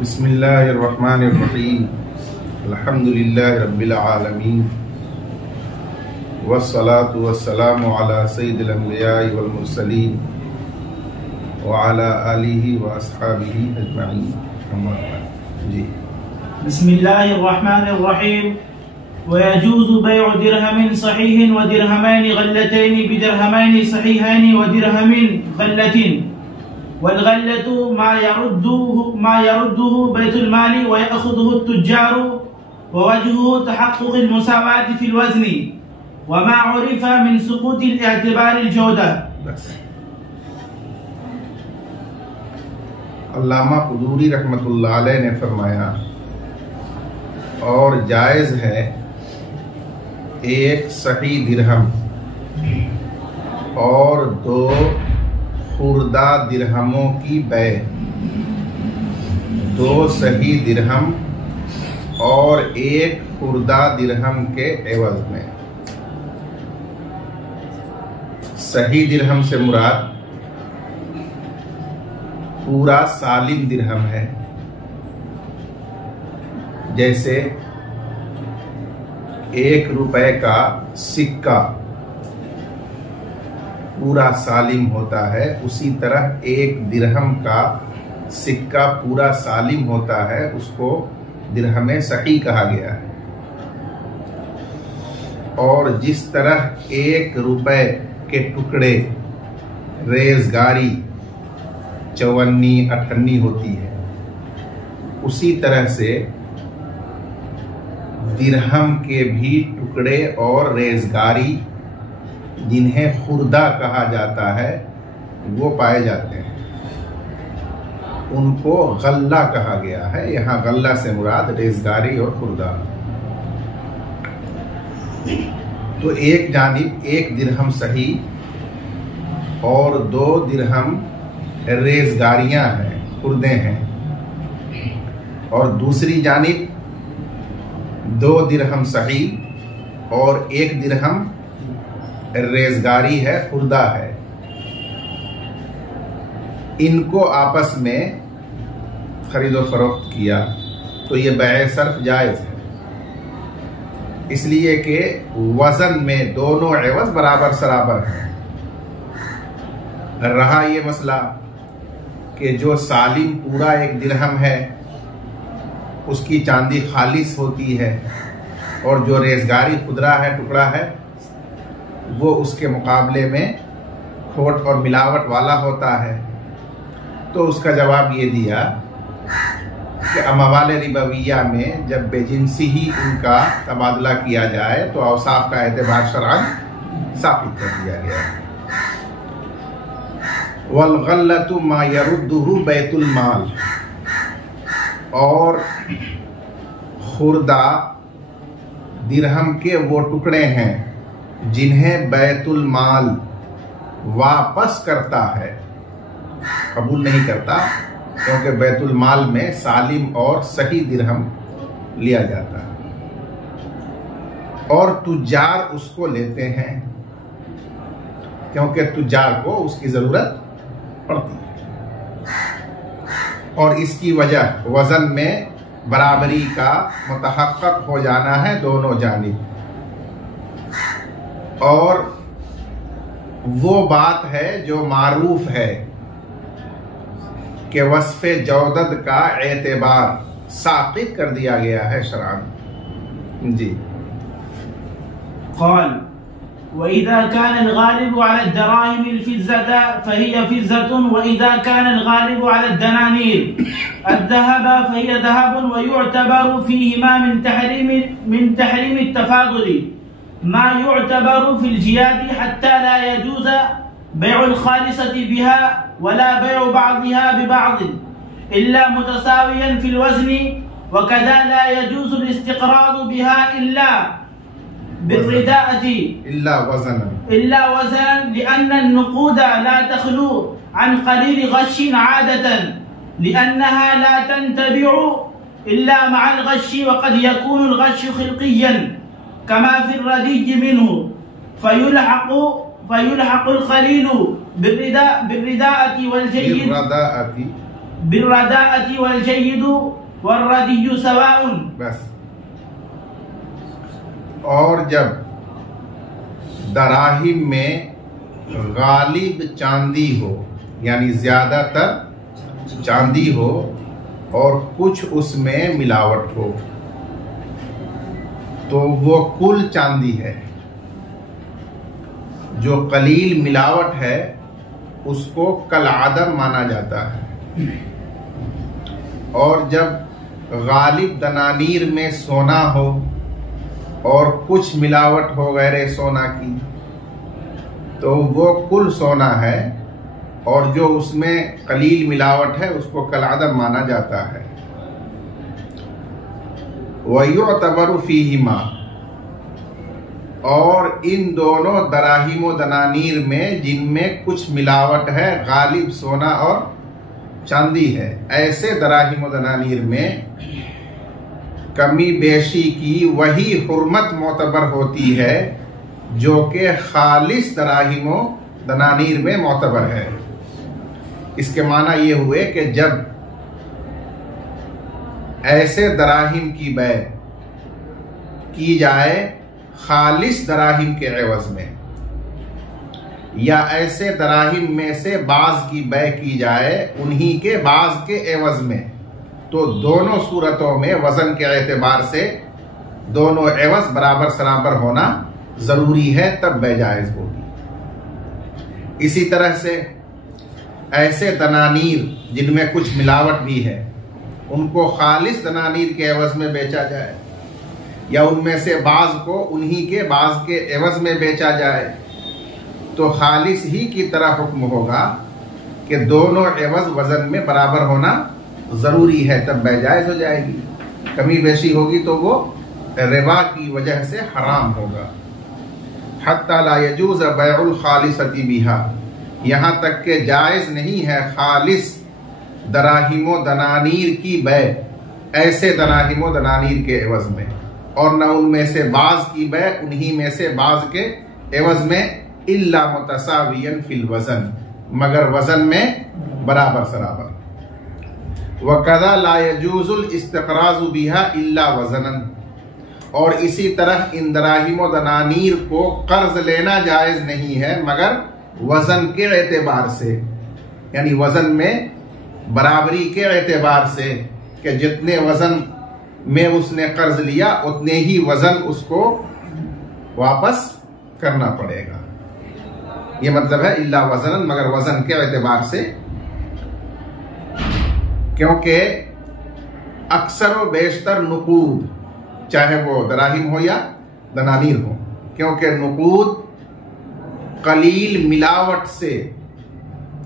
बिस्मिल्लाहिर्रहमानिर्रहीम अल्हम्दुलिल्लाहि रब्बिल आलमीन वस्सलातु वस्सलामु अला सय्यिदिल अंबिया'i वल मुरसलीन व अला आलिहि व अस्हाबिहि अजमईन। अम्मा बाद। जी बिस्मिल्लाहिर्रहमानिर्रहीम वयजूज़ु बैउ दिरहमिन सहीहिन व दिरहमैनि गल्लतैनि बिदिरहमैनि सहीहैनि व दिरहमिन गल्लतिन वल्गल्लतु मा यरुद्दुहु बैतुल माली व यअखुदुहु तुज्जारु व वजहुहु तहक्कुकुल मुसावाति फिल वज़नी व मा उरिफा मिन सुकूतिल इअ्तिबारिल जौदा। अल्लामा क़ुदूरी रहमतुल्लाह अलैह ने फरमाया, और जायज़ है एक सही दिरहम और 2 खुर्दा दिरहमों की बै, 2 सही दिरहम और 1 खुर्दा दिरहम के एवज में। सही दिरहम से मुराद पूरा सालिम दिरहम है, जैसे 1 रुपए का सिक्का पूरा सालिम होता है, उसी तरह 1 दिरहम का सिक्का पूरा सालिम होता है, उसको दिरहम सही कहा गया है। और जिस तरह 1 रुपए के टुकड़े रेजगारी चौवन्नी अठन्नी होती है, उसी तरह से दिरहम के भी टुकड़े और रेजगारी जिन्हें खुर्दा कहा जाता है वो पाए जाते हैं, उनको गल्ला कहा गया है। यहाँ गल्ला से मुराद रेजगारी और खुर्दा। तो एक जानिब 1 दिरहम सही और 2 दिरहम रेजगारियां हैं, खुर्दे हैं, और दूसरी जानिब 2 दिरहम सही और 1 दिरहम रेजगारी है, खुर्दा है। इनको आपस में खरीदो फरोख्त किया तो ये बैए सर्फ जायज है, इसलिए कि वजन में दोनों एवज बराबर सराबर हैं। रहा ये मसला कि जो सालिम पूरा 1 दिरहम है उसकी चांदी खालिस होती है, और जो रेजगारी खुदरा है, टुकड़ा है, वो उसके मुकाबले में खोट और मिलावट वाला होता है। तो उसका जवाब ये दिया कि अमवाल रिबविया में जब बेजिनसी ही उनका तबादला किया जाए तो औसाफ का एतबार शरअन साबित कर दिया गया है। वल्गल्लतु मा यरुद्दुहु बैतुल माल, और खुर्दा दिरहम के वो टुकड़े हैं जिन्हें बैतुल माल वापस करता है, कबूल नहीं करता, क्योंकि बैतुल माल में सालिम और सही दिरहम लिया जाता है, और तुज्जार उसको लेते हैं क्योंकि तुज्जार को उसकी जरूरत पड़ती है। और इसकी वजह वजन में बराबरी का मुतहक्कक हो जाना है दोनों जानिब। और वो बात है जो मारूफ है कि वस्फ़े जौदद का एतबार साबित कर दिया गया है शरअन। जी क़ाल वइज़ा कान अल-गालिबु अला अद-दराहिम अल-फिज़्ज़ता फ़हिय फ़िज़्ज़तुन वइज़ा कान अल-गालिबु अला अद-दनानीर अद-ज़हब फ़हिय ज़हबुन व यु'तबरु फ़ीहिमा मिन तहरीम अत-तफ़ाज़ुल मा यु'तबरु फिल जियादी हत्ता ला यजूज़ बैउल खालिसति बिहा वला बैउ बाज़िहा बिबाज़ इल्ला मुतसावियन फिल वज़नी व कज़ा ला यजूज़ु अल-इस्तिक़राज़ बिहा इल्ला बिर्रिदाअति इल्ला वज़नन लिअन्न अन-नुक़ूद ला तख़लू अन क़लील ग़श्शिन आदतन लिअन्नहा ला तंतबिउ इल्ला मअल ग़श्शि व क़द यकूनु अल-ग़श्शु ख़िल्क़िय्यन कमा फिर रदीज मिन्हु फयुल्हक़ुल ख़लीलु बिर्रिदाअति वल जय्यिद बिर्रदाअति वल जय्यिदु वर्रदिय्यु सवाउन। बस। और जब दराहिम में गालिब चांदी हो, यानी ज्यादातर चांदी हो और कुछ उसमें मिलावट हो, तो वो कुल चांदी है। जो कलील मिलावट है उसको कल आदम माना जाता है। और जब गालिब दनानीर में सोना हो और कुछ मिलावट हो गैर सोना की, तो वो कुल सोना है, और जो उसमें कलील मिलावट है उसको कल आदम माना जाता है। वयुअतबरु फीहिमा, और इन दोनों दराहिम दनानीर में जिनमें कुछ मिलावट है, गालिब सोना और चांदी है, ऐसे दराहिम दनानीर में कमी बेशी की वही हुर्मत मोतबर होती है जो कि खालिस दराहिम दनानीर में मोतबर है। इसके माना ये हुए कि जब ऐसे दराहिम की बै की जाए खालिस दराहिम के एवज में, या ऐसे दराहिम में से बाज की बै की जाए उन्हीं के बाज के एवज में, तो दोनों सूरतों में वजन के एतबार से दोनों एवज बराबर सराबर होना जरूरी है, तब बै जायज होगी। इसी तरह से ऐसे दनानीर जिनमें कुछ मिलावट भी है, उनको खालिस दनानीर के एवज में बेचा जाए, या उनमें से बाज को उन्हीं के बाज के एवज में बेचा जाए, तो खालिस ही की तरह हुक्म होगा कि दोनों एवज वजन में बराबर होना जरूरी है, तब बै जायज हो जाएगी। कमी बेशी होगी तो वो रिबा की वजह से हराम होगा। हत्ता ला यजूज़ बैउल खालिसती बिहा, यहाँ तक के जायज नहीं है खालिस दराहिमो दनानीर की बै ऐसे दराहिमो दनानीर के एवज में, और न उनमें से बाज की बै उन्हीं में से बाज के एवज में, इल्ला मुतसावियन फिल वजन, मगर वजन में बराबर सराबर। वकदा ला यजूजुल इस्तिक़राज़ु बिहा इल्ला वजनन, और इसी तरह इन दराहिमो दनानीर को कर्ज लेना जायज नहीं है मगर वजन के एतबार से, यानी वजन में बराबरी के एतबार से, कि जितने वजन में उसने कर्ज लिया उतने ही वजन उसको वापस करना पड़ेगा। ये मतलब है इल्ला वजनन, मगर वजन के एतबार से, क्योंकि अक्सर व बेशतर नुकूद, चाहे वो दराहिम हो या दनानीर हो, क्योंकि नुकूद कलील मिलावट से,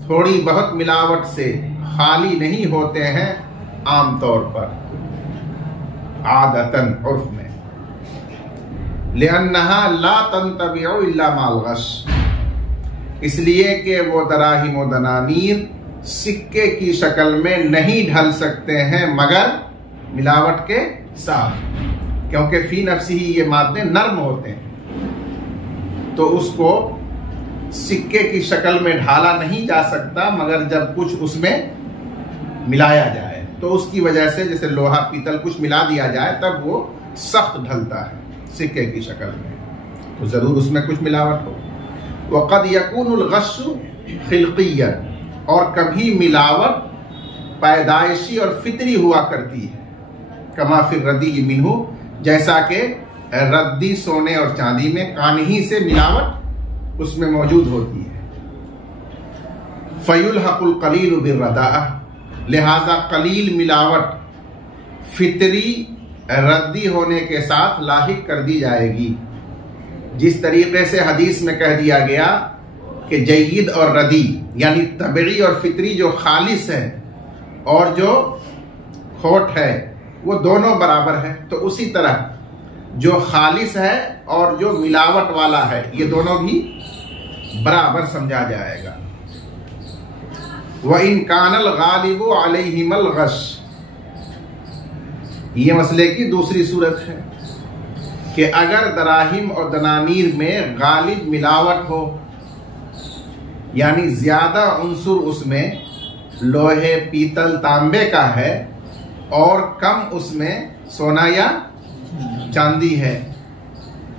थोड़ी बहुत मिलावट से खाली नहीं होते हैं आमतौर पर, आदतन उर्फ में। लिअन्नहा ला तंतबिउ इल्ला माल गश, इसलिए कि वो दराहिम व दनानीर सिक्के की शक्ल में नहीं ढल सकते हैं मगर मिलावट के साथ, क्योंकि फी नफ्सी ही ये मादे नर्म होते हैं, तो उसको सिक्के की शक्ल में ढाला नहीं जा सकता मगर जब कुछ उसमें मिलाया जाए, तो उसकी वजह से जैसे लोहा पीतल कुछ मिला दिया जाए तब वो सख्त ढलता है सिक्के की शक्ल में, तो जरूर उसमें कुछ मिलावट हो। वक़द यकूनुल गश्शु खिल्क़िय्यन, और कभी मिलावट पैदाइशी और फितरी हुआ करती है, कमा फिर रद्दी मिन्हु, जैसा कि रद्दी सोने और चांदी में कानही से मिलावट उसमें मौजूद होती है। फयुलहकुल कलील बिर्रदाअ, लिहाजा कलील मिलावट फितरी रद्दी होने के साथ लाहिक कर दी जाएगी। जिस तरीके से हदीस में कह दिया गया कि जय्यिद और रदी, यानी तबई और फितरी जो खालिस है और जो खोट है वो दोनों बराबर है, तो उसी तरह जो खालिस है और जो मिलावट वाला है ये दोनों भी बराबर समझा जाएगा। व इन कानल गालिबु अलैहिमल गश, ये मसले की दूसरी सूरत है कि अगर दराहिम और दनानीर में गालिब मिलावट हो, यानी ज्यादा उन्सुर उसमें लोहे, पीतल, तांबे का है और कम उसमें सोना या चांदी है,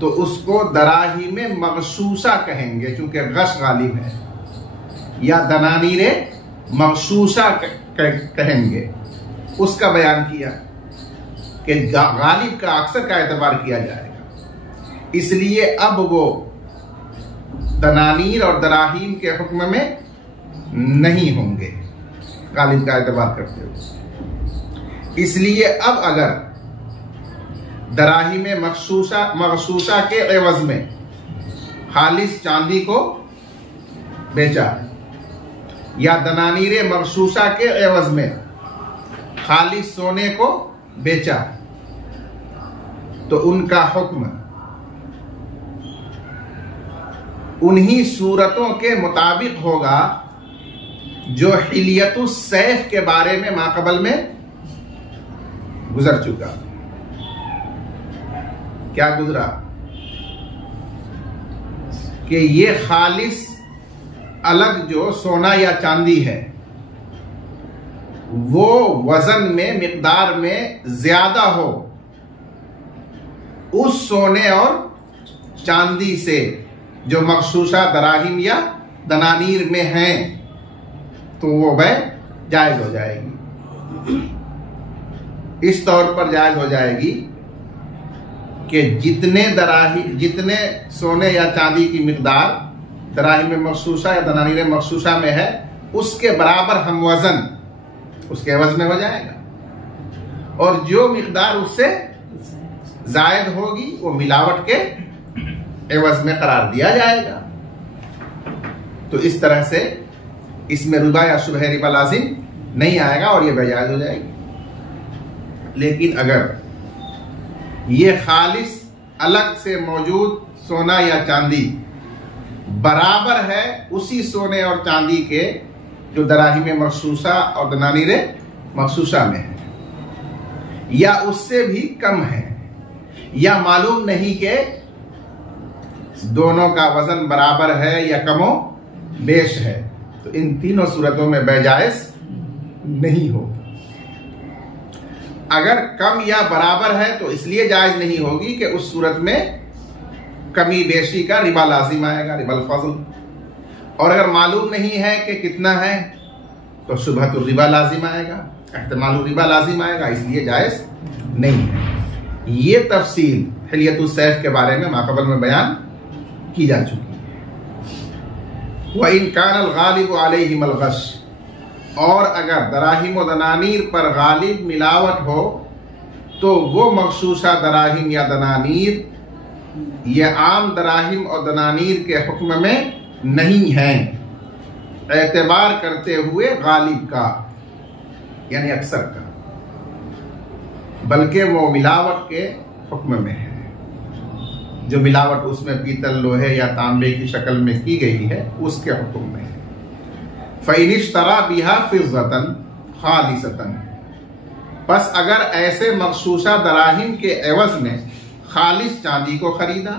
तो उसको दराही में मगसूसा कहेंगे, क्योंकि गश गालिब है, या दनानीरे मगसूसा कहेंगे। उसका बयान किया कि गालिब का अक्सर का एतबार किया जाएगा, इसलिए अब वो दनानीर और दराहीम के हुक्म में नहीं होंगे गालिब का एतबार करते हुए। इसलिए अब अगर दराही में मगसूसा के एवज में खालिस चांदी को बेचा या दनानीरे मगसूसा के एवज में खालिस सोने को बेचा, तो उनका हुक्म उन्हीं सूरतों के मुताबिक होगा जो हिलियतुस सैफ के बारे में माकबल में गुजर चुका। क्या गुजरा? कि ये खालिस अलग जो सोना या चांदी है वो वजन में, मिकदार में ज्यादा हो उस सोने और चांदी से जो मखसूसा दराहिम या दनानीर में हैं, तो वो वह जायज हो जाएगी। इस तौर पर जायज हो जाएगी कि जितने सोने या चांदी की मिकदार दराहिम में मखसूसा या दनानीर मखसूसा में है, उसके बराबर हम वजन उसके एवज में हो जाएगा, और जो मिकदार उससे जायद होगी वो मिलावट के एवज में करार दिया जाएगा। तो इस तरह से इसमें रिबा या शुबह रिबा लाजिम नहीं आएगा और ये बेजायज हो जाएगी। लेकिन अगर ये खालिस अलग से मौजूद सोना या चांदी बराबर है उसी सोने और चांदी के जो दराही में मखसूसा और दनानीर मखसूसा में है, या उससे भी कम है, या मालूम नहीं कि दोनों का वजन बराबर है या कमो बेश है, तो इन तीनों सूरतों में बेजायज नहीं हो। अगर कम या बराबर है तो इसलिए जायज नहीं होगी कि उस सूरत में कमी बेशी का रिबा लाजिम आएगा, रिबल फज़ल। और अगर मालूम नहीं है कि कितना है तो शुबहतुर रिबा लाजिम आएगा, एहतमालुर रिबा लाजिम आएगा, इसलिए जायज नहीं है। ये तफसील हिलियतुस सैफ के बारे में माक़बल में बयान की जा चुकी है। व इन कानल गालिब अलैहिम अल गश, और अगर दराहिम व दनानीर पर गालिब मिलावट हो तो वो मखसूसा दराहिम या दनानीर ये आम दराहिम और दनानीर के हुक्म में नहीं है, एतबार करते हुए गालिब का यानी अक्सर का, बल्कि वो मिलावट के हुक्म में है। जो मिलावट उसमें पीतल, लोहे या तांबे की शक्ल में की गई है उसके हुक्म में है। फ़इनिश्तरा बिहा फिज़्ज़तन खालिसतन, बस अगर ऐसे मखसूसा दराहिम के एवज में खालिस चांदी को खरीदा,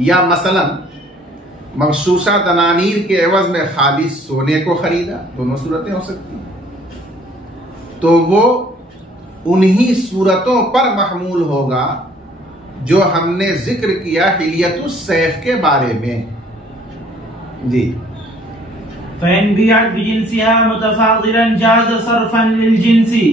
या मसलन मखसूसा दनानीर के एवज में खालिस सोने को खरीदा, दोनों सूरतें हो सकती हैं, तो वो उन्हीं सूरतों पर महमूल होगा जो हमने जिक्र किया हिलियतुस सैफ के बारे में। जी, फ़इन बिअत बिजिन्सिहा मुतफ़ाज़िलन जाज़ सर्फ़न लिलजिन्सी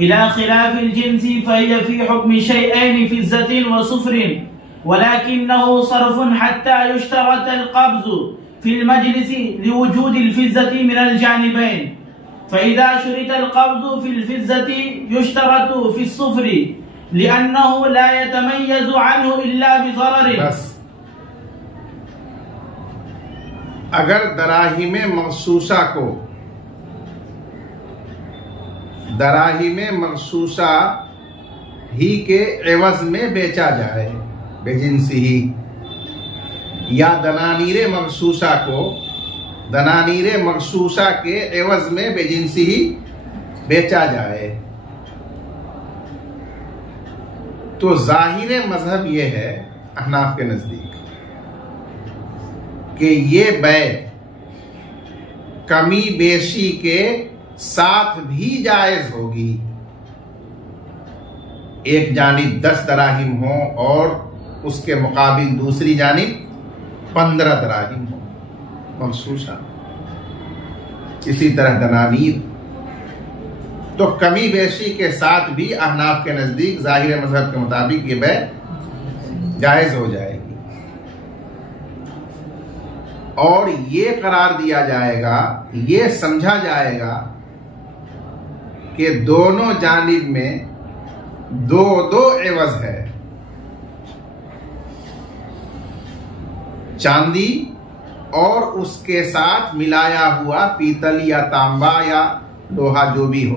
इला खिलाफ़िल जिन्सी फ़हिय फ़ी हुक्मि शैअैन फ़िज़्ज़तिन व सुफ़रिन वलाकिन्नहु सर्फ़ुन हत्ता युश्तरतल क़ब्ज़ु फ़िल मजलिसी लिवुजूदिल फ़िज़्ज़ति मिनल जानिबैन फ़इज़ा शुरितल क़ब्ज़ु फ़िल फ़िज़्ज़ति युश्तरतु फ़िस सुफ़रि लिअन्नहु ला यतमय्यज़ु अन्हु इल्ला बिज़ररिन। बस अगर दराहिमे मखसूसा को दराहिमे मखसूसा ही के एवज में बेचा जाए बेजिन्सी ही, या दनानीरे मखसूसा को दनानीरे मखसूसा के एवज में बेजिन्सी ही बेचा जाए, तो जाहिर मजहब ये है अहनाफ के नजदीक कि ये बै कमी बेशी के साथ भी जायज होगी। एक जानिब 10 दराहिम हो और उसके मुकाबिल दूसरी जानिब 15 दराहिम हो मखसूसा। इसी तरह दनानीर, तो कमी बेशी के साथ भी अहनाफ के नजदीक जाहिर मजहब के मुताबिक ये बै जायज हो जाएगी। और ये करार दिया जाएगा, ये समझा जाएगा कि दोनों जानिब में दो दो एवज है। चांदी और उसके साथ मिलाया हुआ पीतल या तांबा या लोहा जो भी हो,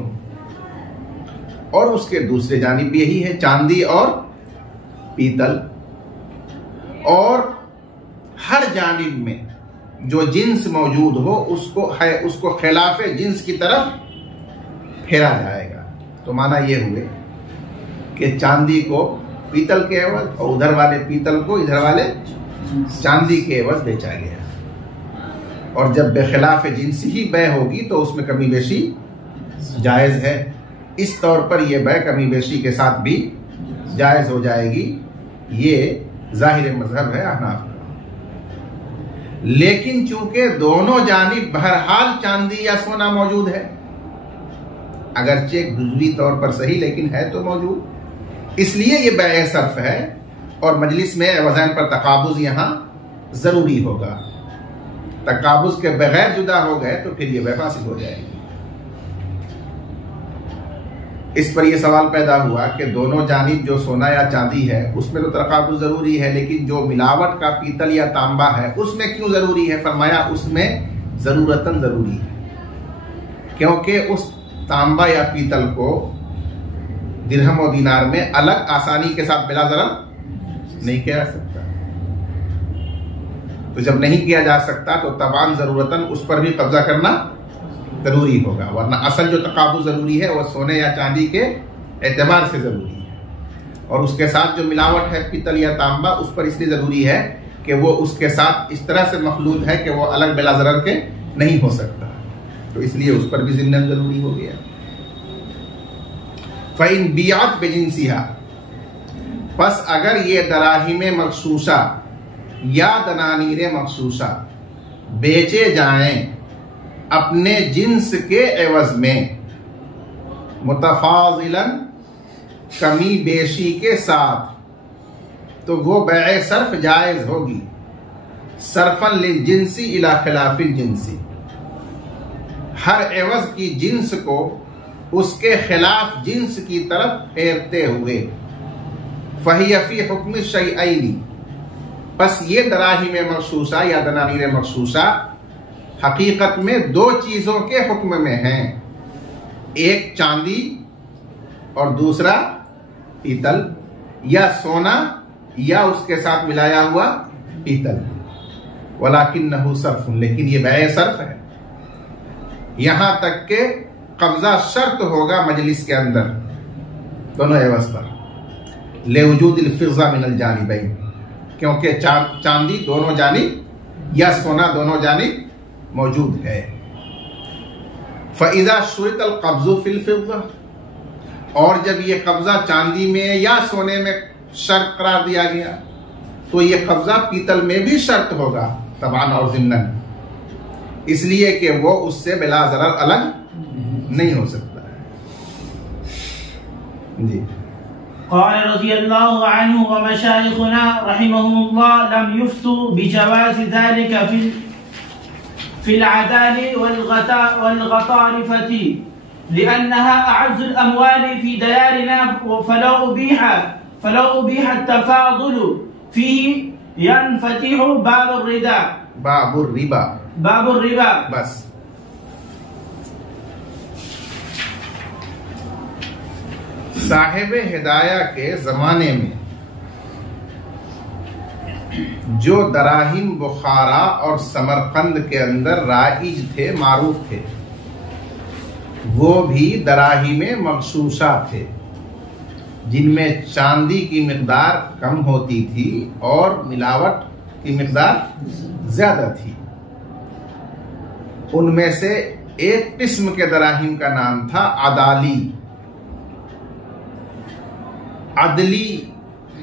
और उसके दूसरे जानिब भी यही है, चांदी और पीतल। और हर जानिब में जो जिन्स मौजूद हो उसको खिलाफे जिन्स की तरफ फेरा जाएगा। तो माना यह हुए कि चांदी को पीतल के एवज और उधर वाले पीतल को इधर वाले चांदी के एवज बेचा गया। और जब बेखिलाफ जिन्स ही बै होगी तो उसमें कमी बेशी जायज है। इस तौर पर यह बै कमी बेशी के साथ भी जायज हो जाएगी। ये जाहिर मजहब है अहनाफ का। लेकिन चूंकि दोनों जानिब बहरहाल चांदी या सोना मौजूद है, अगरचे जुज़वी तौर पर सही लेकिन है तो मौजूद, इसलिए ये बै सर्फ है और मजलिस में एवज़ैन पर तकाबुज यहां जरूरी होगा। तकाबुज के बगैर जुदा हो गए तो फिर ये बै फासिद हो जाएगी। इस पर यह सवाल पैदा हुआ कि दोनों जानिब जो सोना या चांदी है उसमें तो तकाबुज जरूरी है, लेकिन जो मिलावट का पीतल या तांबा है उसमें क्यों जरूरी है? फरमाया उसमें जरूरतन जरूरी है, क्योंकि उस तांबा या पीतल को दिरहम और दीनार में अलग आसानी के साथ बिला जरर नहीं किया जा सकता। तो जब नहीं किया जा सकता तो तबान जरूरतन उस पर भी कब्जा करना जरूरी होगा, वरना असल जो तकाबुज जरूरी है वह सोने या चांदी के एतबार से जरूरी है। और उसके साथ जो मिलावट है पीतल या तांबा उस पर इसलिए जरूरी है कि वो उसके साथ इस तरह से मखलूत है कि वो अलग बिला जरर के नहीं हो सकता, तो इसलिए उस पर भी जिम्मन जरूरी हो गया। फ़इन बियात बेजिनसिहा, बस अगर ये दराहिम मखसूसा या दनानीर मखसूसा बेचे जाएं अपने जिन्स के एवज में मुतफाजिलन कमी बेशी के साथ, तो वो बै सर्फ जायज होगी। सर्फन लिल जिन्सी इला खिलाफिल जिन्सी, हर एवज की जिन्स को उसके खिलाफ जिन्स की तरफ फेरते हुए। फहिय फी हुक्म शैअैनी, बस ये दराहिम मखसूसा या दनानीर मखसूसा हकीकत में दो चीजों के हुक्म में हैं, एक चांदी और दूसरा पीतल या सोना या उसके साथ मिलाया हुआ पीतल। वलाकिन्नहु सर्फ, लेकिन ये बै सर्फ है। यहां तक के कब्जा शर्त होगा मजलिस के अंदर दोनों एवज पर, लेवजूदिल फिज़्ज़ा मिनल जानिबैन, क्योंकि चांदी दोनों जानिब या सोना दोनों जानिब मौजूद है। फ़इज़ा शुरितल क़ब्ज़ु फ़िल फ़िज़्ज़ा, और जब ये कब्जा चांदी में या सोने में शर्त करार दिया गया तो ये कब्जा पीतल में भी शर्त होगा तबान और ज़िम्नन, इसलिए कि वो उससे बिला ज़रर अलग नहीं हो सकता है। जी। क़ाल रज़ियल्लाहु अन्हु व मशाइख़ुना रहिमहुमुल्लाह लम युफ्तु बिजवाज़ि ज़ालिका फिल अदाली वल गतारिफती लिअन्नहा अअज़्ज़ुल अमवाली फी दयारिना फलौ उबीह अत-तफ़ाज़ुलु फ़ीही यनफ़तिहु बाबुर रिबा। बस साहिब हिदाया के जमाने में जो दराहिम बुखारा और समरकंद के अंदर राइज थे, मारूफ थे, वो भी दराहिम मखसूसा थे, जिनमें चांदी की मिकदार कम होती थी और मिलावट की मिकदार ज्यादा थी। उनमें से एक किस्म के दराहिम का नाम था अदाली। अदली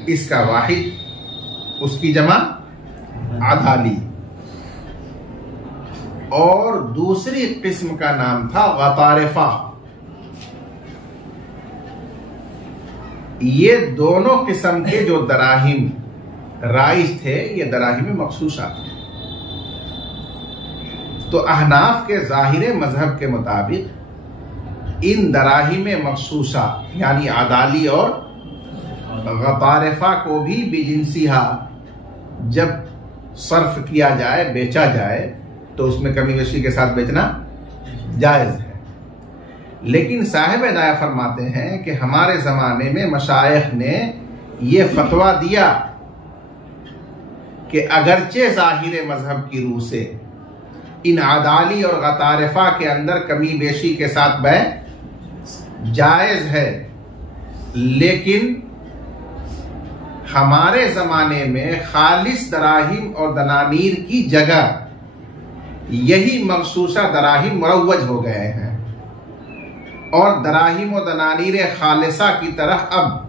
इसका वाहिद, उसकी जमा अदाली। और दूसरी किस्म का नाम था गतारिफा। ये दोनों किस्म के जो दराहिम राइज थे, ये दराहिम मखसूसा थे। तो अहनाफ के ज़ाहिर मजहब के मुताबिक इन दराहिम मखसूसा यानी अदाली और गतारिफा को भी बिजिनसिहा जब सर्फ किया जाए, बेचा जाए, तो उसमें कमी बेशी के साथ बेचना जायज है। लेकिन साहिब हिदायत फरमाते हैं कि हमारे जमाने में मशाइख ने यह फतवा दिया कि अगरचे ज़ाहिर मजहब की रूह से इन अदाली और गतारिफा के अंदर कमी बेशी के साथ बै जायज है, लेकिन हमारे जमाने में खालिस दराहिम और दनानीर की जगह यही मखसूसा दराहिम मुरव्वज हो गए हैं और दराहिम और दनानीर खालिसा की तरह अब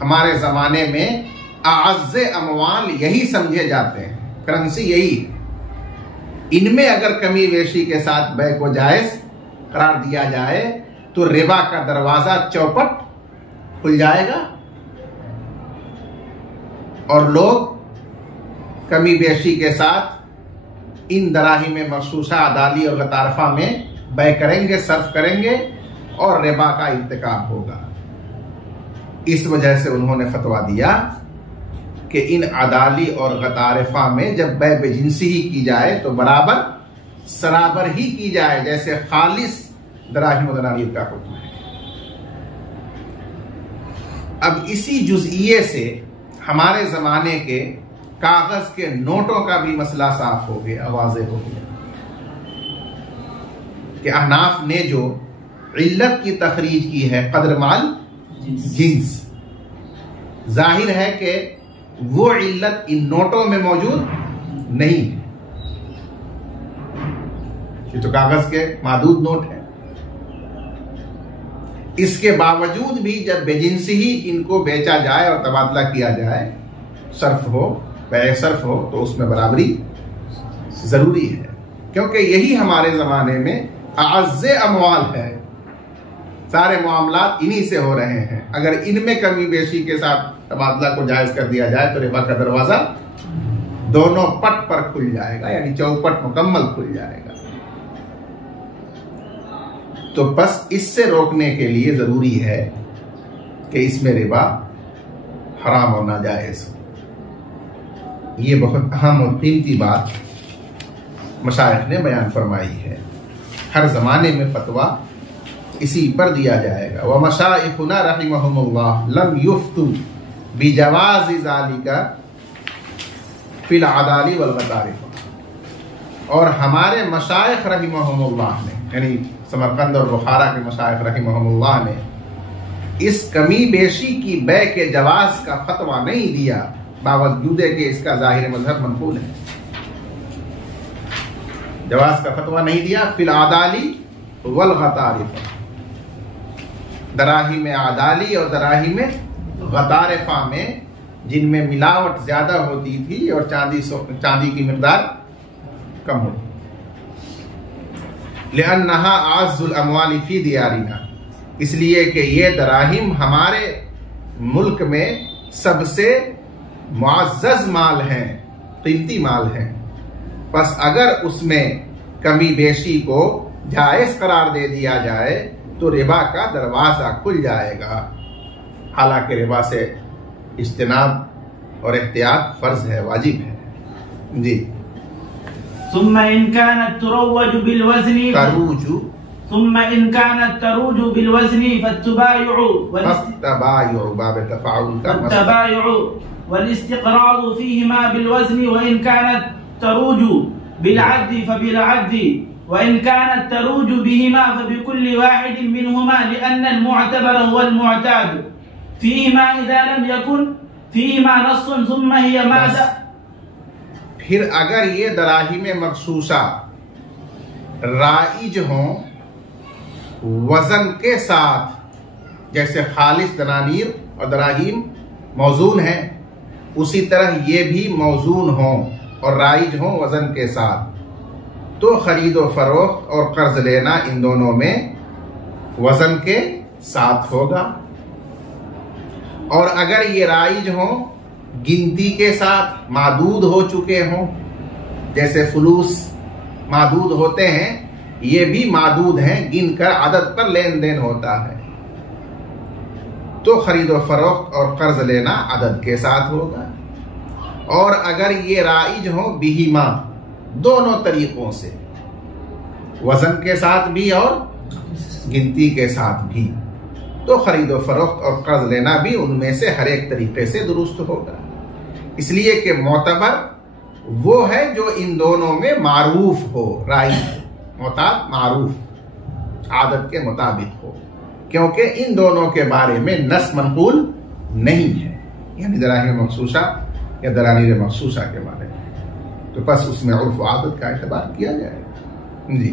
हमारे जमाने में आज़्ज़े अमवाल यही समझे जाते हैं, करेंसी यही। इनमें अगर कमी बेशी के साथ बै को जायज करार दिया जाए तो रिबा का दरवाजा चौपट खुल जाएगा और लोग कमी बेशी के साथ इन दराहिम मखसूसा अदाली और गतारफा में बै करेंगे, सर्फ करेंगे और रिबा का इर्तिकाब होगा। इस वजह से उन्होंने फतवा दिया कि इन अदाली और गतारिफा में जब बै बेजिंसी ही की जाए तो बराबर सराबर ही की जाए जैसे खालिस दराहिम और दनानीर का हुक्म है। अब इसी जुज़इये से हमारे जमाने के कागज के नोटों का भी मसला साफ हो गया, वाज़ेह हो गया कि अहनाफ ने जो इल्लत की तखरीज की है कद्र माल जिन्स, जाहिर है कि वो इल्लत इन नोटों में मौजूद नहीं है। ये तो कागज के मादूद नोट है। इसके बावजूद भी जब बेजिंसी ही इनको बेचा जाए और तबादला किया जाए, सर्फ हो, बै सर्फ हो, तो उसमें बराबरी जरूरी है, क्योंकि यही हमारे जमाने में आज़्ज़े अमवाल है। सारे मामलात इन्हीं से हो रहे हैं। अगर इनमें कमी बेशी के साथ तबादला को जायज कर दिया जाए तो रिबा का दरवाजा दोनों पट पर खुल जाएगा, यानी चौपट मुकम्मल खुल जाएगा। तो बस इससे रोकने के लिए जरूरी है कि इसमें रिबा हराम और नाजायज हो। ये बहुत अहम और कीमती बात मशाइख ने बयान फरमाई है। हर जमाने में फतवा इसी पर दिया जाएगा। व मशाइखुना रहिमहुमुल्लाह लम युफ्तु बिजवाज़ि ज़ालिका फिल अदाली वल गतारिफा। और हमारे मशाइख रहिमहुमुल्लाह ने, यानी समरकंद और बुखारा के मशाइख रहिमहुमुल्लाह ने, इस कमी बेशी की बै के जवाज का फतवा नहीं दिया, बावजूद के इसका जाहिर मजहब मनकूल है। जवाज का फतवा नहीं दिया फिल अदाली वल गतारिफा, दराही में अदाली और दराही में गतारिफा में, जिनमें मिलावट ज्यादा होती थी और चांदी की मिकदार कम होती। लिअन्नहा आज़्ज़ुल अमवाली फी दियारिना, इसलिए कि ये दराहिम हमारे मुल्क में सबसे मुअज़्ज़ज़ माल हैं, कीमती माल हैं। बस अगर उसमें कमी बेशी को जायज करार दे दिया जाए तो रिबा का दरवाजा खुल जाएगा। हालांकि रिबा से इज्तिनाब और एहतियात फर्ज है, वाजिब है। जी। सुम्मा इन कानत तुरव्वजु बिल वज़नी तरूजु, सुम्मा इन कानत तरूजु बिल वज़नी फत्तबायुउ बाब तफाउल का फत्तबायुउ वल इस्तिक़राज़ु फ़ीहिमा बिल वज़नी व इन कानत तरूजु बिल अद्दी फबिल अद्दी व इन कानत तरूजु बिहिमा फबिकुल्लि वाहिदिन मिनहुमा लिअन्न अल मुअतबर हुवा अल मुअताद फ़ीहिमा इज़ा लम यकुन फ़ीहिमा नस्सुन सुम्मा हिय माज़ा। फिर अगर ये दराहिम मखसूसा राइज हों वजन के साथ, जैसे खालिस दनानीर और दराहिम मौजून है, उसी तरह ये भी मौजून हों और राइज हों वजन के साथ, तो खरीद व फरोख्त और कर्ज लेना इन दोनों में वजन के साथ होगा। और अगर ये राइज हों गिनती के साथ, मादूद हो चुके हों, जैसे फुलूस मादूद होते हैं, ये भी मादूद हैं, गिनकर आदत पर लेन देन होता है, तो खरीद व फरोख्त और कर्ज लेना आदत के साथ होगा। और अगर ये राइज हो बिहिमा, दोनों तरीकों से, वजन के साथ भी और गिनती के साथ भी, तो खरीद व फरोख्त और कर्ज लेना भी उनमें से हर एक तरीके से दुरुस्त होगा। इसलिए कि मोतबर वो है जो इन दोनों में मारूफ हो, राइज मोताब मारूफ आदत के मुताबिक हो, क्योंकि इन दोनों के बारे में नस मनकूल नहीं है, यानी दराहिम मखसूसा या दरानीर मखसूसा के बारे में, तो बस उसमें उर्फ आदत का एतबार किया जाएगा जी।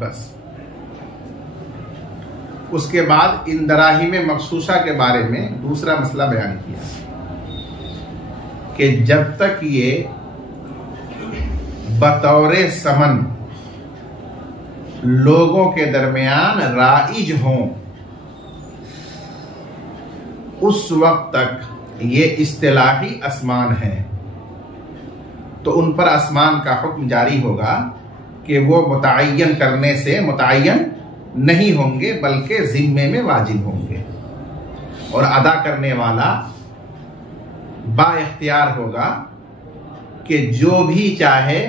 बस उसके बाद इन दराहिम मखसूसा के बारे में दूसरा मसला बयान किया कि जब तक ये बतौरे समन लोगों के दरमियान राइज हों, उस वक्त तक ये इस्तिलाही असमान है, तो उन पर असमान का हुक्म जारी होगा कि वो मुतअय्यन करने से मुतअय्यन नहीं होंगे, बल्कि जिम्मे में वाजिब होंगे, और अदा करने वाला बाइख्तियार होगा कि जो भी चाहे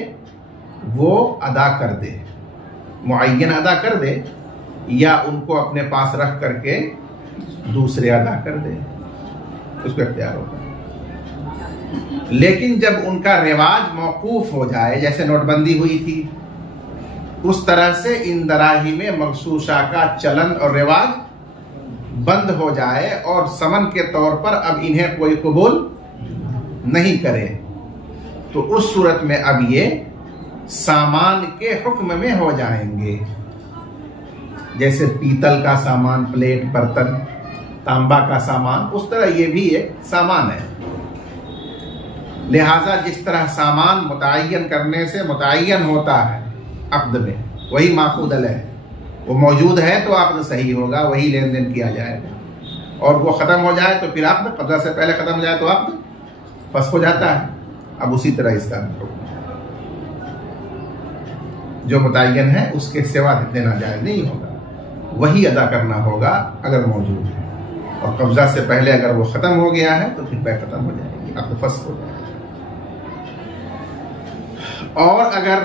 वो अदा कर दे, मुअय्यन अदा कर दे या उनको अपने पास रख करके दूसरे अदा कर दे, उसको इख्तियार होगा। लेकिन जब उनका रिवाज मौकूफ हो जाए, जैसे नोटबंदी हुई थी, उस तरह से इन दराहिम मखसूसा का चलन और रिवाज बंद हो जाए और समन के तौर पर अब इन्हें कोई कबूल नहीं करे, तो उस सूरत में अब ये सामान के हुक्म में हो जाएंगे, जैसे पीतल का सामान, प्लेट, बर्तन, तांबा का सामान, उस तरह ये भी एक सामान है। लिहाजा जिस तरह सामान मुतअय्यन करने से मुतअय्यन होता है अक़्द में, वही माक़ूद अलैह है, वो मौजूद है तो अक़्द सही होगा, वही लेन देन किया जाएगा, और वो ख़त्म हो जाए तो फिर अक़्द, कब्ज़ा से पहले ख़त्म हो जाए तो अक़्द फस्ख़ हो जाता है। अब उसी तरह इसका हुक्म, जो मुतअय्यन है उसके सिवा देना जायज़ नहीं होगा, वही अदा करना होगा अगर मौजूद है, और कब्जा से पहले अगर वो खत्म हो गया है तो फिर बै खत्म हो जाएगी, अब तो फस्ख हो जाएगा। और अगर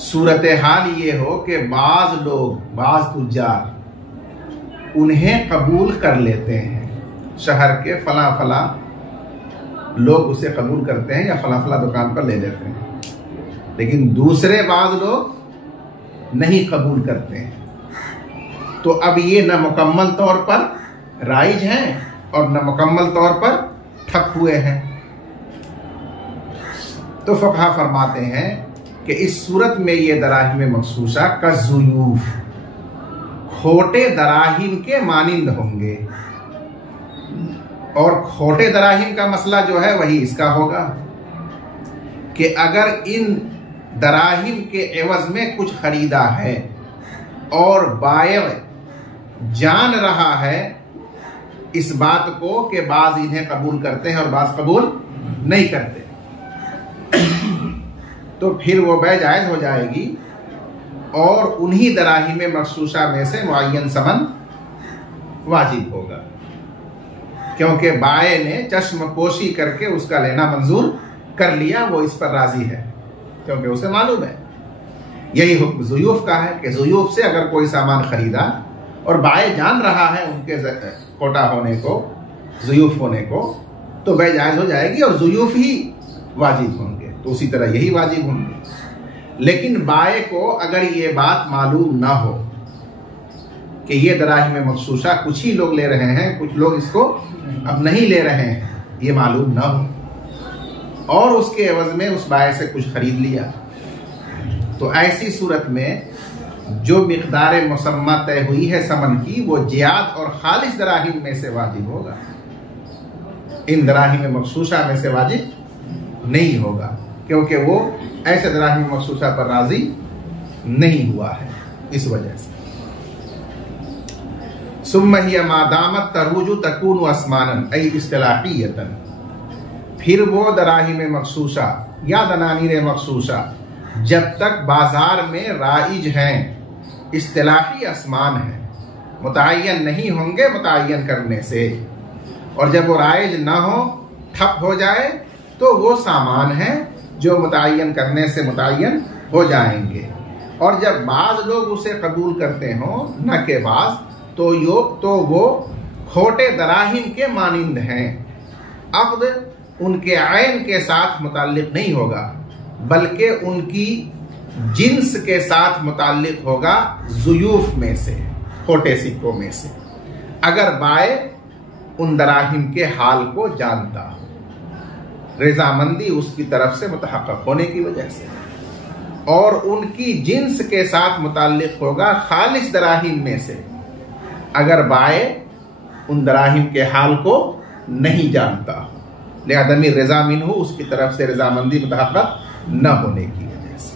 सूरत हाल ये हो कि बाज लोग, बाज तुज्जार उन्हें कबूल कर लेते हैं, शहर के फला फला लोग उसे कबूल करते हैं या फला फला दुकान पर ले लेते हैं, लेकिन दूसरे बाज लोग नहीं कबूल करते हैं, तो अब ये न मुकम्मल तौर पर राइज हैं और न मुकम्मल तौर पर ठप हुए हैं। तो फ़क़हा फरमाते हैं कि इस सूरत में ये दराहिम मखसूसा का ज़ुयूफ, खोटे दराहिम के मानिंद होंगे, और खोटे दराहिम का मसला जो है वही इसका होगा कि अगर इन दराहिम के एवज में कुछ खरीदा है और बायर जान रहा है इस बात को कि बाज इन्हें कबूल करते हैं और बाज कबूल नहीं करते, तो फिर वो बै जायज़ हो जाएगी और उन्हीं दराहिम मखसूसा में से मुअय्यन समन वाजिब होगा, क्योंकि बाए ने चश्म पोशी करके उसका लेना मंजूर कर लिया, वो इस पर राजी है क्योंकि उसे मालूम है। यही हुक्म ज़ुयूफ का है कि ज़ुयूफ से अगर कोई सामान खरीदा और बाए जान रहा है उनके कोटा होने को, ज़ुयूफ होने को, तो बै जायज़ हो जाएगी और ज़ुयूफ ही वाजिब होंगे। तो उसी तरह यही वाजिब होंगे। लेकिन बाए को अगर ये बात मालूम ना हो कि ये दराहिम मखसूसा कुछ ही लोग ले रहे हैं, कुछ लोग इसको अब नहीं ले रहे हैं, ये मालूम ना हो, और उसके एवज में उस बाए से कुछ खरीद लिया, तो ऐसी सूरत में जो मिक़दार मुसम्मा तय हुई है समन की, वो जियाद और खालिस दराहिम में से वाजिब होगा, इन दराहिम मखसूसा में से वाजिब नहीं होगा, क्योंकि वो ऐसे दराहिम मखसूसा पर राजी नहीं हुआ है। इस वजह से सुम्मा हिया मादामत तरूजु तकूनु अस्मानन ऐ इस्तिलाहियतन, फिर वो दराहिम मखसूसा या दनानीर मखसूसा जब तक बाजार में राइज हैं, इस्तिलाही अस्मान है, मुतय्यन नहीं होंगे मुतय्यन करने से, और जब वो राइज ना हो, ठप हो जाए, तो वो सामान है जो मुतय्यन करने से मुतय्यन हो जाएंगे। और जब बाज लोग उसे कबूल करते हों, न के बाज, तो वो खोटे दराहिम के मानिंद हैं। अक़्द उनके आयन के साथ मुताल्लिक नहीं होगा, बल्कि उनकी जिन्स के साथ मुताल्लिक होगा, ज़ुयूफ में से, खोटे सिक्कों में से, अगर बाए उन दराहिम के हाल को जानता हो, रजामंदी उसकी तरफ से मुतहक्क़क़ होने की वजह से, और उनकी जिन्स के साथ मुताल्लिक होगा खालिस दराहिम में से, अगर बाए उन दराहिम के हाल को नहीं जानता हो, लिहादमी रजा मिन्हु उसकी तरफ से रजामंदी मुतहक्क़क़ न होने की वजह से।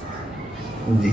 जी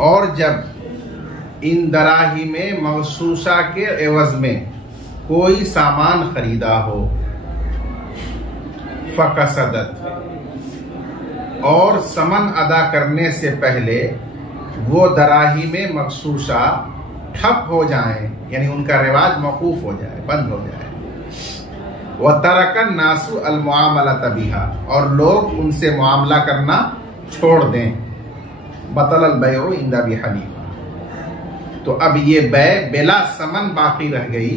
और जब इन दराहिम मखसूसा के एवज में कोई सामान खरीदा हो, फकसदत, और समन अदा करने से पहले वो दराहिम मखसूसा ठप हो जाए, यानी उनका रिवाज मौकूफ हो जाए, बंद हो जाए, व तरकन नासु अल मुआमलत बिहा, और लोग उनसे मुआमला करना छोड़ दें, बतल अल बैउ इंद अबी हनीफा, तो अब ये बै बिला समन बाकी रह गई,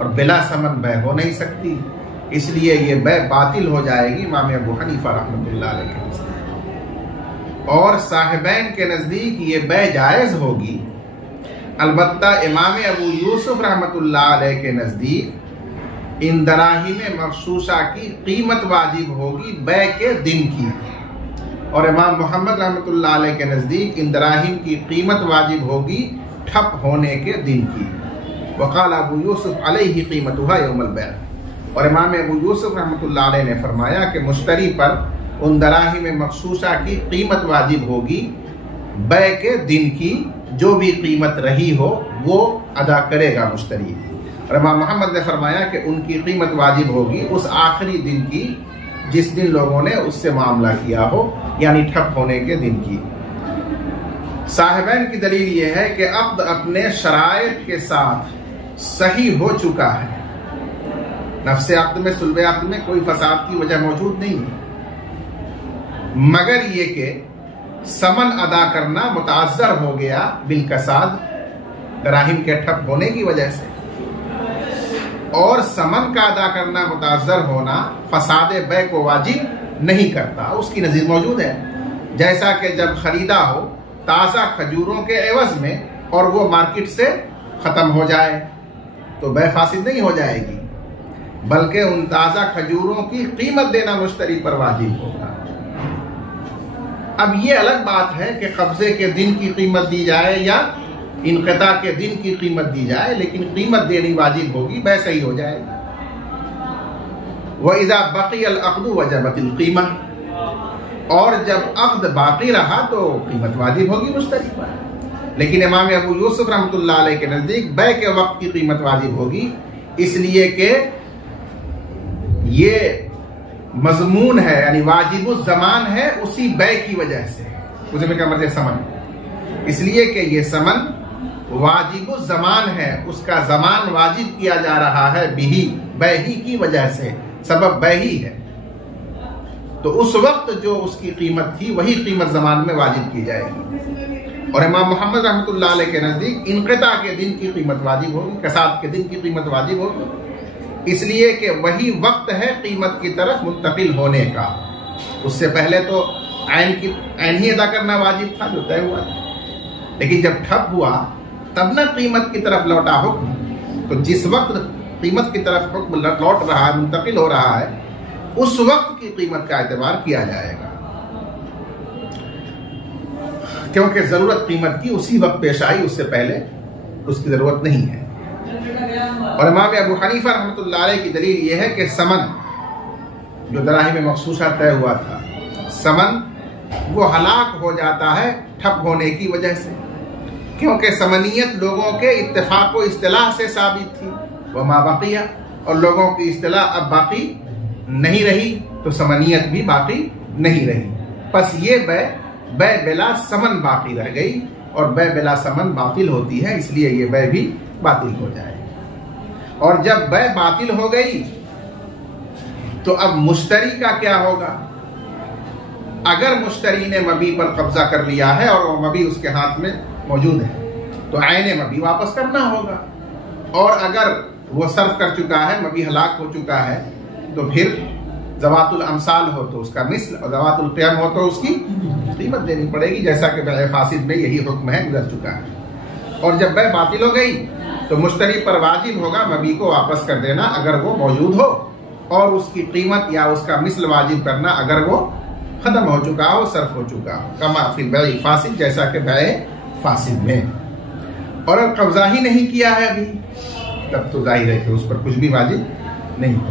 और बिला समन बै हो नहीं सकती, इसलिए ये बै बातिल हो जाएगी इमाम अबू हनीफा रहमतुल्लाह अलैह। और साहिबैन के नजदीक ये बै जायज होगी, अलबत्ता इमाम अबू यूसुफ रहमतुल्लाह अलैह के नजदीक इन दराहिम मखसूसा की कीमत वाजिब होगी बै के दिन की, और इमाम मोहम्मद रहमतुल्लाह अलैह के नजदीक इन दराहिम की कीमत वाजिब होगी ठप होने के दिन की। वक़ाल अबू यूसुफ अलैहि कीमतुहा यौमल बै, और इमाम अबू यूसुफ रहमतुल्लाह अलैह ने फरमाया कि मुश्तरी पर उन दराहिम मखसूसा की कीमत वाजिब होगी बै के दिन की, जो भी कीमत रही हो वो अदा करेगा मुश्तरी। और इमाम मोहम्मद ने फरमाया कि उनकी कीमत वाजिब होगी उस आखिरी दिन की जिस दिन लोगों ने उससे मामला किया हो, यानी ठप होने के दिन की। साहिबैन की दलील यह है कि अक़्द अपने शराइत के साथ सही हो चुका है। नफ्से अक़्द में, सुल्बे अक़्द में कोई फसाद की वजह मौजूद नहीं है, मगर ये कि समन अदा करना मुताज़्ज़र हो गया बिलकसाद, दराहिम के ठप होने की वजह से। और समन का अदा करना मुताज़्ज़र होना फसाद बै को वाजिब नहीं करता, उसकी नज़ीर मौजूद है। जैसा कि जब खरीदा हो ताज़ा खजूरों के एवज में और वो मार्केट से ख़त्म हो जाए तो बै फासिद नहीं हो जाएगी, बल्कि उन ताज़ा खजूरों की कीमत देना मुश्तरी पर वाजिब होगा। अब ये अलग बात है कि कब्जे के दिन की कीमत दी जाए या इनक़ता के दिन की कीमत दी जाए, लेकिन कीमत देनी वाजिब होगी, बै सही हो जाएगी। व इज़ा बक़ियल अक़्दु वजबतिल क़ीमा, और जब अक़्द बाकी रहा तो कीमत वाजिब होगी मुश्तरी पर। लेकिन इमाम अबू यूसुफ रहमतुल्लाह अलैह के नज़दीक बै के वक्त की कीमत वाजिब होगी, इसलिए कि ये मजमून है, यानी वाजिबुज़ ज़मान है उसी बै की वजह से। उसे में क्या मतलब समन, इसलिए कि ये समन वाजिबुज़ ज़मान है, उसका ज़मान वाजिब किया जा रहा है बिही, बै ही की वजह से, सबब बै ही है। तो उस वक्त जो उसकी कीमत थी वही कीमत ज़मान में वाजिब की जाएगी। और इमाम मोहम्मद रहमतुल्लाह अलैह के नज़दीक इनक़ता के दिन की कीमत वाजिब होगी, कसाद के दिन की कीमत वाजिब होगी, इसलिए कि वही वक्त है कीमत की तरफ मुंतकिल होने का। उससे पहले तो ऐन ही अदा करना वाजिब था जो तय हुआ था, लेकिन जब ठप हुआ तब न कीमत की तरफ लौटा हुक्म। तो जिस वक्त कीमत की तरफ हुक्म लौट रहा है, मुंतकिल हो रहा है, उस वक्त की कीमत का एतबार किया जाएगा, क्योंकि जरूरत कीमत की उसी वक्त पेश आई, उससे पहले उसकी जरूरत नहीं है। और इमाम अबू हनीफा रहमतुल्लाह अलैह की दलील यह है कि समन जो दराहिम मखसूसा तय हुआ था, समन वो हलाक हो जाता है ठप होने की वजह से, क्योंकि समनियत लोगों के इत्तेफाक व इस्तिलाह से साबित थी, वह मा बक़िया, और लोगों की इस्तिलाह अब बाकी नहीं रही तो समनियत भी बाकी नहीं रही। बस ये बै बिला समन बाकी रह गई, और बै बिला समन बातिल होती है, इसलिए ये बै भी बातिल हो जाएगी। और जब बै बातिल हो गई तो अब मुश्तरी का क्या होगा? अगर मुश्तरी ने मबी पर कब्जा कर लिया है और वो मबी उसके हाथ में मौजूद है तो आयने मबी वापस करना होगा, और अगर वो सर्फ कर चुका है, मबी हलाक हो चुका है, तो फिर ज़वातुल अमसाल हो तो उसका मिस्ल, और ज़वातुल क़ियाम हो तो उसकी कीमत देनी पड़ेगी, जैसा कि बै फासिद में यही हुक्म है, गुजर चुका है। और जब बै बातिल हो गई तो मुश्तरी पर वाजिब होगा मबी को वापस कर देना अगर वो मौजूद हो, और उसकी कीमत या उसका मिस्ल वाजिब करना अगर वो खत्म हो चुका हो, सर्फ हो चुका हो, कमा फिल बै फासिद, जैसा कि बै फासिद में। और अगर कब्जा ही नहीं किया है अभी, तब तो जाहिर है कि उस पर कुछ भी वाजिब नहीं होगा।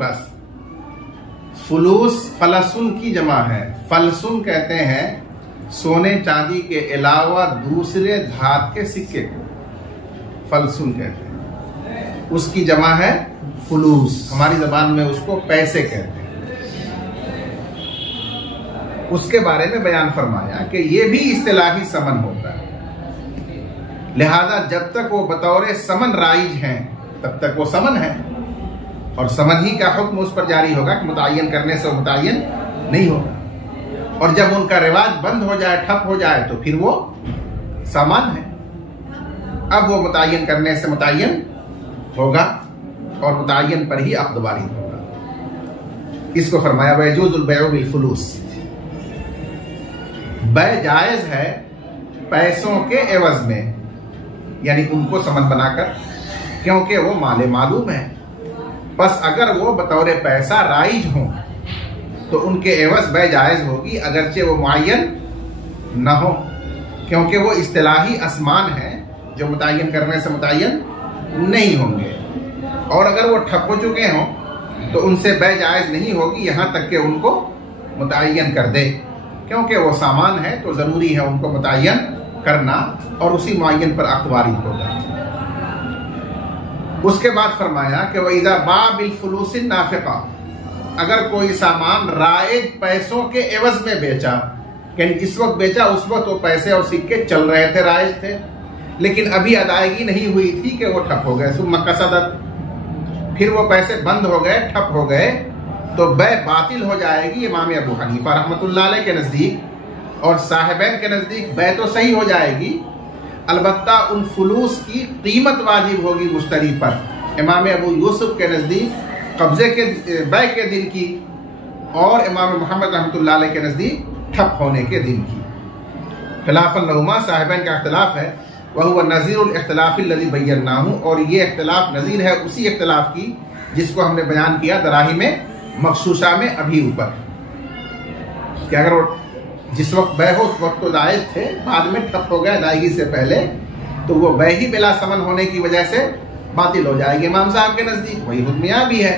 बस फुलूस फलसुन की जमा है। फलसुन कहते हैं सोने चांदी के अलावा दूसरे धात के सिक्के को फलसुन कहते हैं, उसकी जमा है फुलूस। हमारी जबान में उसको पैसे कहते हैं। उसके बारे में बयान फरमाया कि ये भी इस्तिलाही समन होता है, लिहाजा जब तक वो बतौर समन राइज हैं तब तक वो समन है, और समन ही का हुक्म उस पर जारी होगा कि मुतय्यन करने से मुतय्यन नहीं होगा। और जब उनका रिवाज बंद हो जाए, ठप हो जाए, तो फिर वो सामान है। अब वो मुतय्यन करने से मुतय्यन होगा और मुतय्यन पर ही अक़्द वारिद होगा। इसको फरमाया वयजूज़ुल बैउ बिल फुलूस। बै जायज है पैसों के एवज में, यानी उनको समझ बनाकर, क्योंकि वो माले मालूम है। बस अगर वो बतौर पैसा राइज हो तो उनके एवज बै जायज होगी, अगरचे वो मुअय्यन न हो, क्योंकि वो इस्तिलाही असमान है जो मुतय्यन करने से मुतय्यन नहीं होंगे। और अगर वो ठप हो चुके हों तो उनसे बै जायज नहीं होगी यहां तक कि उनको मुतय्यन कर दे, क्योंकि वो सामान है तो जरूरी है उनको मुतय्यन करना और उसी मुअय्यन पर अख्तवारी होगा। उसके बाद फरमाया कि वह इज़ा बा बिल फुलूसिन नाफिका, अगर कोई सामान राइज पैसों के एवज में बेचा, यानी जिस वक्त बेचा उस वक्त वो पैसे और सिक्के चल रहे थे, राइज थे, लेकिन अभी अदायगी नहीं हुई थी कि वो ठप हो गए, सुम्मा कसदत, फिर वो पैसे बंद हो गए, ठप हो गए, तो बै बातिल हो जाएगी इमाम अबू हनीफा रहमतुल्लाह अलैह के नजदीक। और साहिबैन के नजदीक बै तो सही हो जाएगी, अलबत्ता उन फुलूस की कीमत वाजिब होगी मुश्तरी पर। इमाम अबू यूसुफ के नजदीक कब्जे के बै के दिन की और इमाम मोहम्मद रहमतुल्लाह अलैह के नजदीक ठप होने के दिन की। खिलाफन लहुमा, साहिबैन का इख्तिलाफ है, वह हुआ नज़ीरुल इख्तिलाफि लज़ी बय्यनाहु, और ये इख्तिलाफ नज़ीर है उसी इख्तिलाफ की जिसको हमने बयान किया दराही में मखसूसा में अभी ऊपर, कि अगर वो जिस वक्त बै हो उस वक्त तो जायज थे, बाद में ठप हो गए अदायगी से पहले, तो वो बै ही बिला समन होने की वजह से बातिल हो जाएगी। इमाम साहब के नजदीक वही हुक्मिया भी है,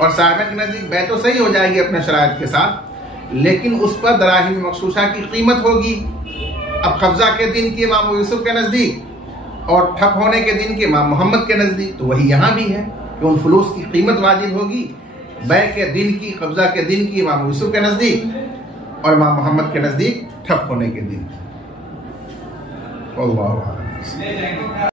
और साहिब के नजदीक बै तो सही हो जाएगी अपने शरायत के साथ, लेकिन उस पर दराही मखसूसा की कीमत होगी। अब कब्जा के दिन की इमाम यूसुफ के नजदीक और ठप होने के दिन के इमाम मोहम्मद के नजदीक, तो वही यहाँ भी है कि उन फुलूस की कीमत वाजिब होगी बै के दिन की, कब्जा के दिन की इमाम यूसुफ के नजदीक और इमाम मोहम्मद के नजदीक ठप होने के दिन। अल्लाह